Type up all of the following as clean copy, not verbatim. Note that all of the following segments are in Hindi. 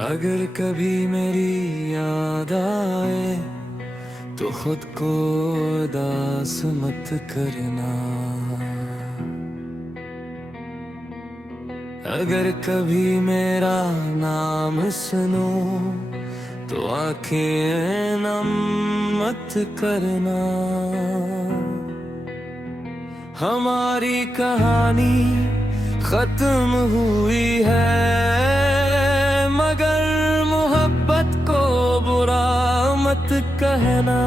अगर कभी मेरी याद आए तो खुद को उदास मत करना। अगर कभी मेरा नाम सुनो तो आंखें नम मत करना। हमारी कहानी खत्म हुई है, मगर मोहब्बत को बुरा मत कहना।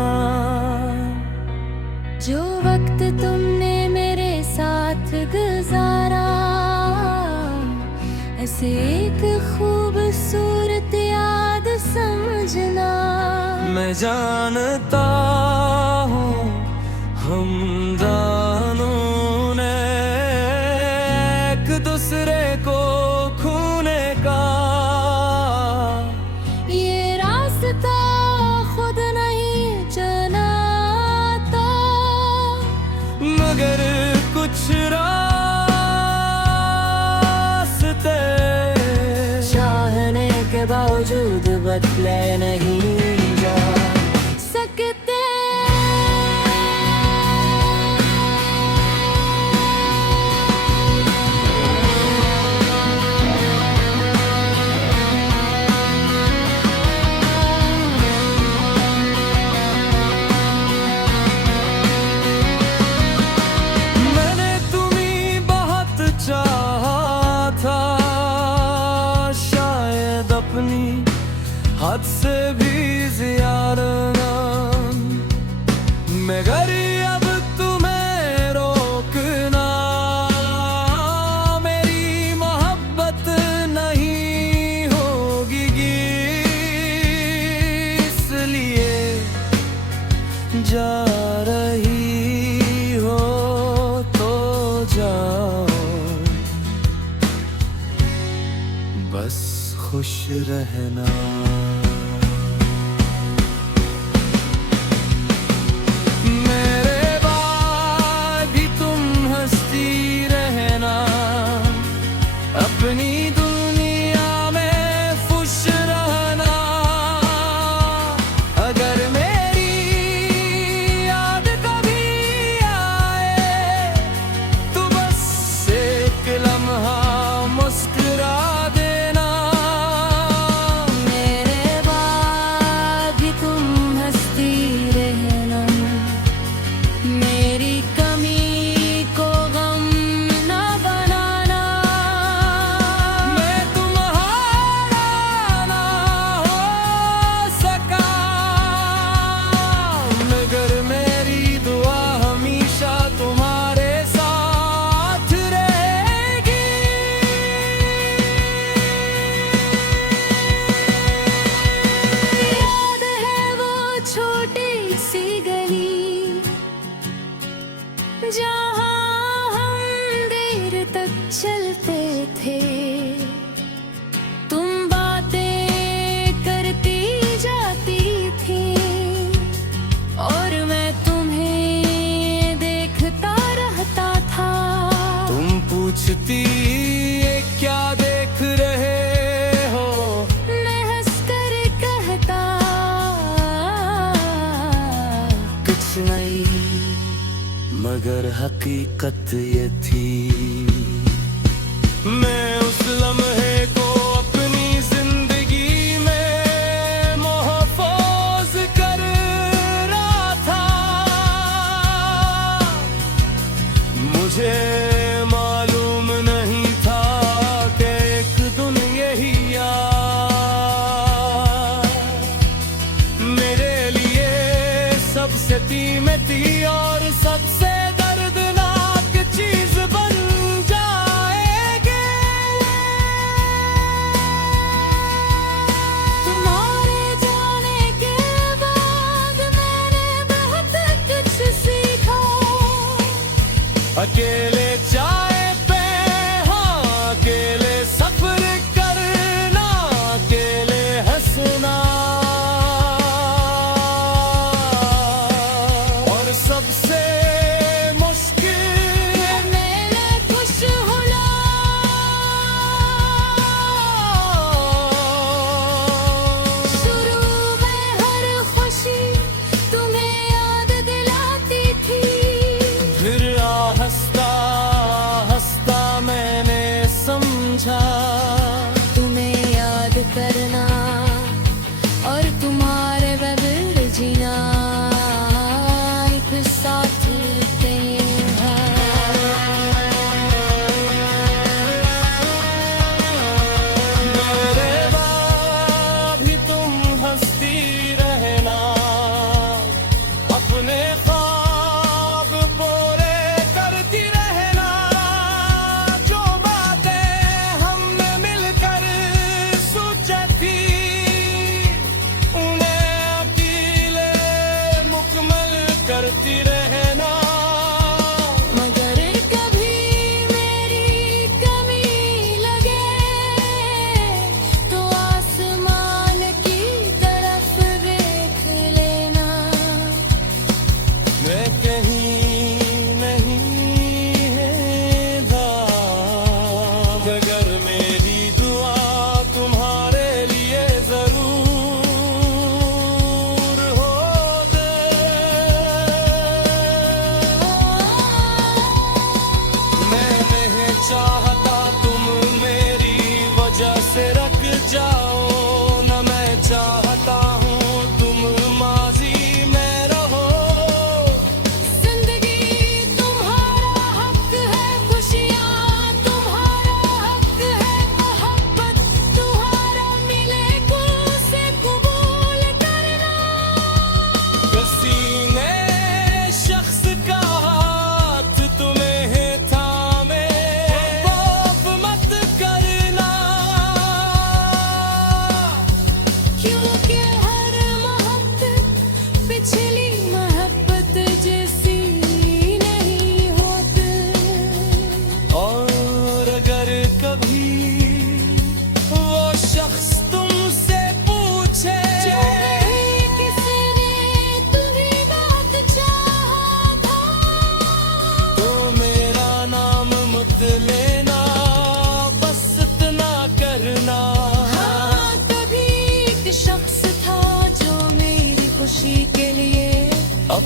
जो वक्त तुमने मेरे साथ गुजारा, ऐसे एक खूबसूरत याद समझना। मैं जानता हूँ हम दोनों ने एक दूसरे को खोने का ये रास्ता खुद नहीं चला था, मगर कुछ रास्ते चाहने के बावजूद बदले नहीं जा सकते। मैंने तुम्हें बहुत चाहा था, शायद अपनी हद से भी ज्यादा। मगर अब तुम्हें रोकना मेरी मोहब्बत नहीं होगी, इसलिए जा रही हो तो जाओ, बस खुश रहना। मेरे बाद भी तुम हंसती रहना, अपनी दुनिया में खुश रहना। अगर मेरी याद कभी आए तो बस एक लम्हा मुस्कुरा देना। मेरे बाद भी तुम हंसती रहना, मेरी कमी को गम न बनाना। मैं तुम्हारा ना हो सका, मगर मेरी दुआ हमेशा तुम्हारे साथ रहेगी। याद है वो छोटी सी गली, जहाँ हम देर तक चलते थे। तुम बातें करती जाती थी और मैं तुम्हें देखता रहता था। तुम पूछती ये क्या देख रहे हो, मैं हंसकर कहता कुछ नहीं, मगर हकीकत ये थी। मैं उस लम्हे को अपनी जिंदगी में महफूज कर रहा था। मुझे मालूम नहीं था कि एक दिन यही याद मेरे लिए सबसे कीमती और सबसे दर्दनाक चीज बन जाएगी। तुम्हारे जाने के बाद मैंने बहुत कुछ सीखा। अकेले चाय पे हाँ, अकेले सफर करना, अकेले हंसना, और सबसे मुश्किल मेरे खुश होना।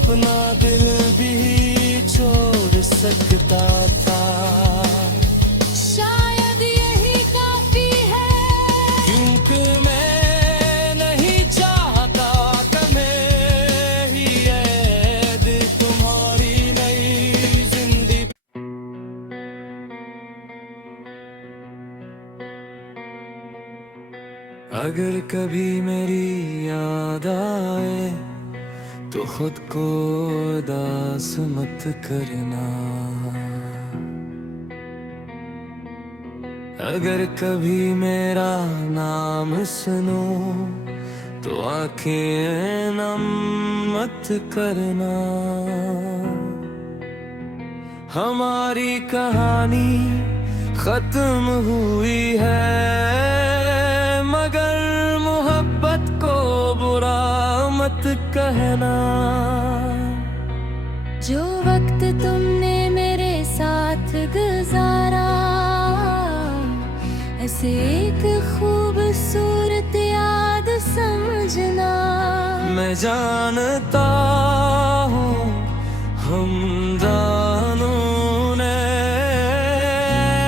अपना दिल भी छोड़ सकता था। शायद यही काफी है, क्योंकि मैं नहीं चाहता तुम्हें ही ऐद तुम्हारी नई जिंदगी। अगर कभी मेरी याद आए तो खुद को उदास मत करना। अगर कभी मेरा नाम सुनो तो आंखें नम मत करना। हमारी कहानी खत्म हुई है, मगर मोहब्बत को बुरा मत कहना। जो वक्त तुमने मेरे साथ गुजारा, ऐसे एक खूबसूरत याद समझना। मैं जानता हूँ हम दोनों ने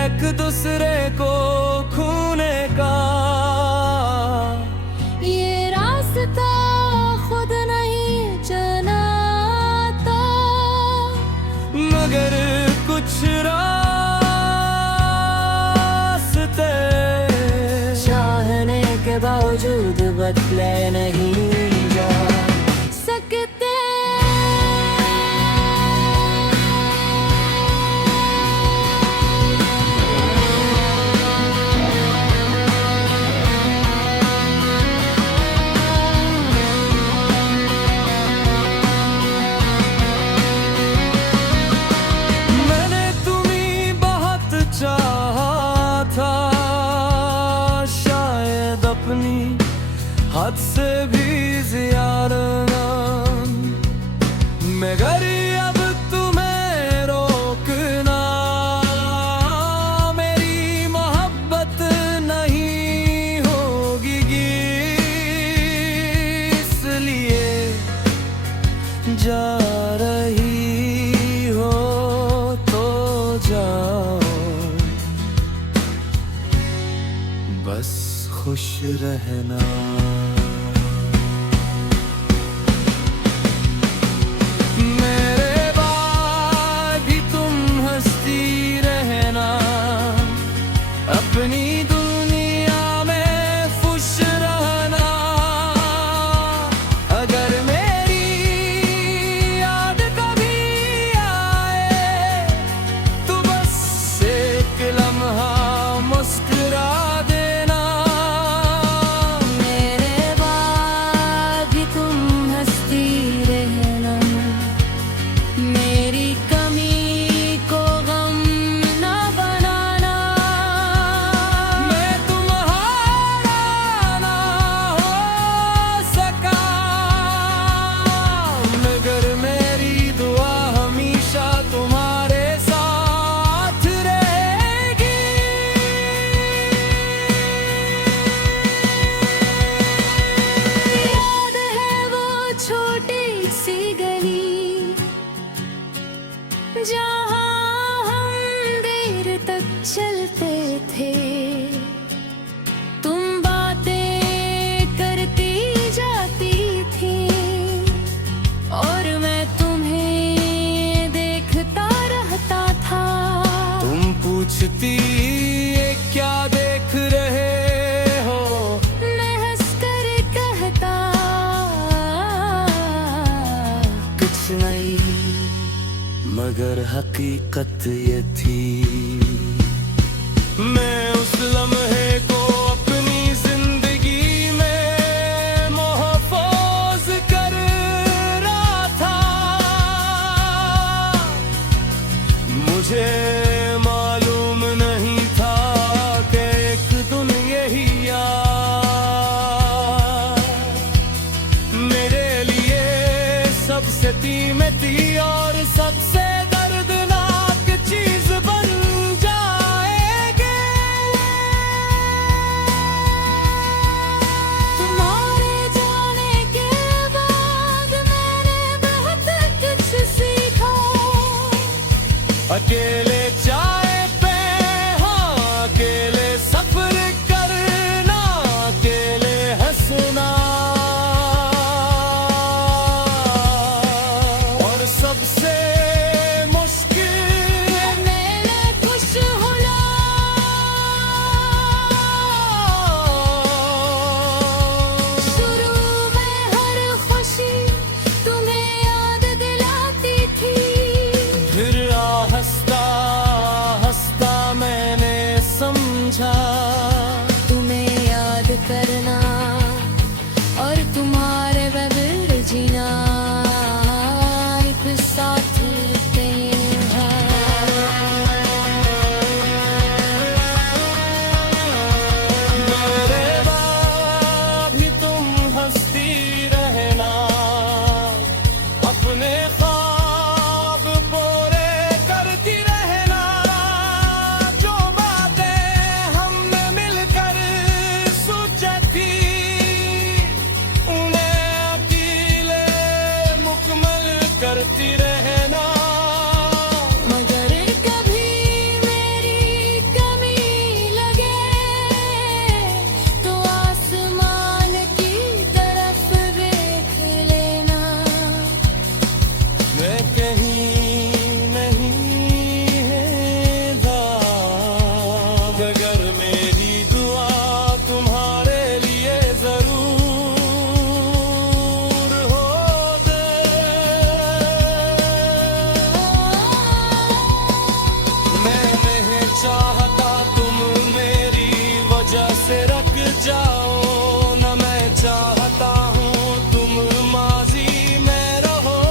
एक दूसरे को खूने का ये रास्ता खुद नहीं चुना था, मगर कुछ रास्ते चाहने के बावजूद बदले नहीं जा सकते। मैंने तुम्हें बहुत चाहा था, शायद अपनी हद से भी ज्यादा। मगर अब तुम्हें रोकना मेरी मोहब्बत नहीं होगी, इसलिए जा रही हो तो जाओ, बस खुश रहना। मेरे बाद भी तुम हंसती रहना, अपनी दुनिया में खुश रहना। अगर मेरी याद कभी आए तो बस एक लम्हा मुस्कुरा देना। मेरे बाद भी तुम हंसती रहना, मेरी कमी को गम न बनाना। मैं तुम्हारा ना हो सका, मगर मेरी दुआ हमेशा तुम्हारे साथ रहेगी। याद है वो छोटी सी गली, जहाँ हम देर तक चलते थे। तुम बातें करती जाती थी और मैं तुम्हें देखता रहता था। तुम पूछती ये क्या देख रहे हो, मैं हंसकर कहता कुछ नहीं, मगर हकीकत ये थी। मैं उस लम्हे को अपनी जिंदगी में महफूज कर रहा था। मुझे मालूम नहीं था कि एक दिन यही याद मेरे लिए सबसे कीमती और सबसे दर्दनाक चीज बन जाएगी। तुम्हारे जाने के बाद मैंने बहुत चाय पे, हाँ अकेले सफर करना, अकेले हंसना, और सबसे मुश्किल मेरे खुश होना। शुरू में हर खुशी तुम्हें याद दिलाती थी, फिर हंसता हंसता मैंने समझा, तुम्हें याद करना और तुम्हारे बगैर जीना एक साथ मेरे बाद भी तुम हंसती रहना, अपने ख्वाब पूरे करती रहना, जो बातें हमने मिलकर सोची थी, उन्हें अकेले मुकम्मल करती रहना। मगर कभी मेरी कमी लगे तो आसमान की तरफ देख लेना। मैं कहीं नहीं था, मगर मेरी दुआ तुम्हारे लिए जरूर हो दे। मैं नहीं चाहता तुम मेरी वजह से रख जाओ, न मैं चाहता हूँ तुम माजी में रहो।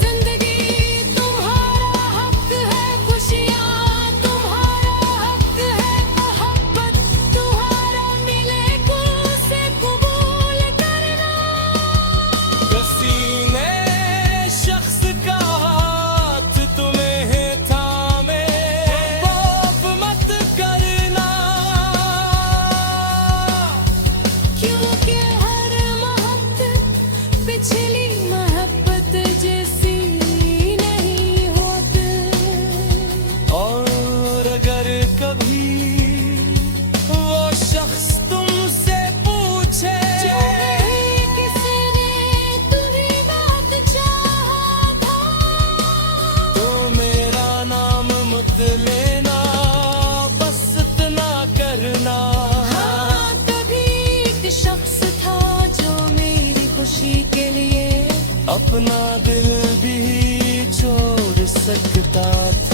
जिंदगी तुम्हारा हक है, खुशियाँ तुम्हारा हक है, मोहब्बत तुम्हारा मिले उसे कबूल करना। किसी ने शख्स का हाथ तुम्हें थामे, खौफ मत करना, क्योंकि हर मोहब्बत पिछली मोहब्बत जैसी नहीं होती। और अगर कभी वो शख्स तुमसे पूछे किसी ने तुम्हें बात चाहा था, तो मेरा नाम मत लेना, बस इतना करना। हाँ कभी एक शख्स था जो मेरी खुशी के लिए अपना दिल भी छोड़ सकता था।